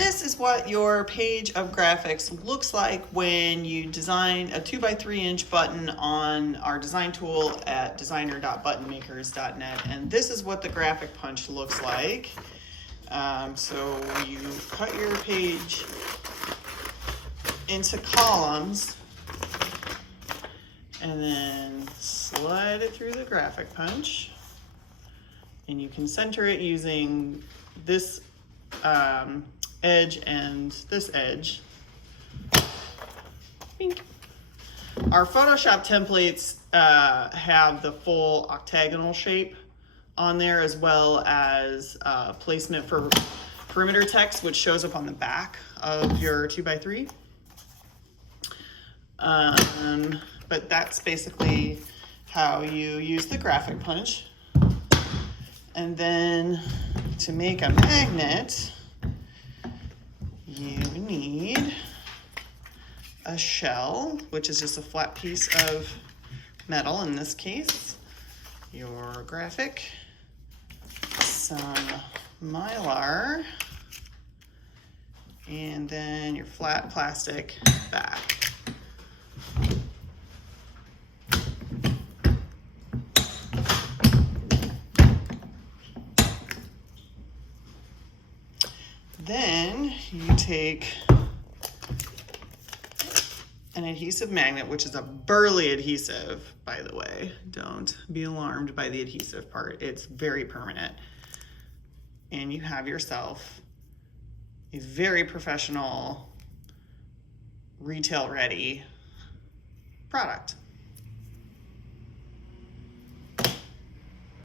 this is what your page of graphics looks like when you design a 2x3-inch button on our design tool at designer.buttonmakers.net. And this is what the graphic punch looks like. So you cut your page into columns and then slide it through the graphic punch. And you can center it using this edge and this edge. Bink. Our Photoshop templates have the full octagonal shape on there, as well as placement for perimeter text, which shows up on the back of your 2x3. But that's basically how you use the graphic punch. And then to make a magnet, you need a shell, which is just a flat piece of metal in this case, your graphic, some Mylar, and then your flat plastic back. Then you take an adhesive magnet, which is a burly adhesive, by the way. Don't be alarmed by the adhesive part. It's very permanent. And you have yourself a very professional, retail-ready product.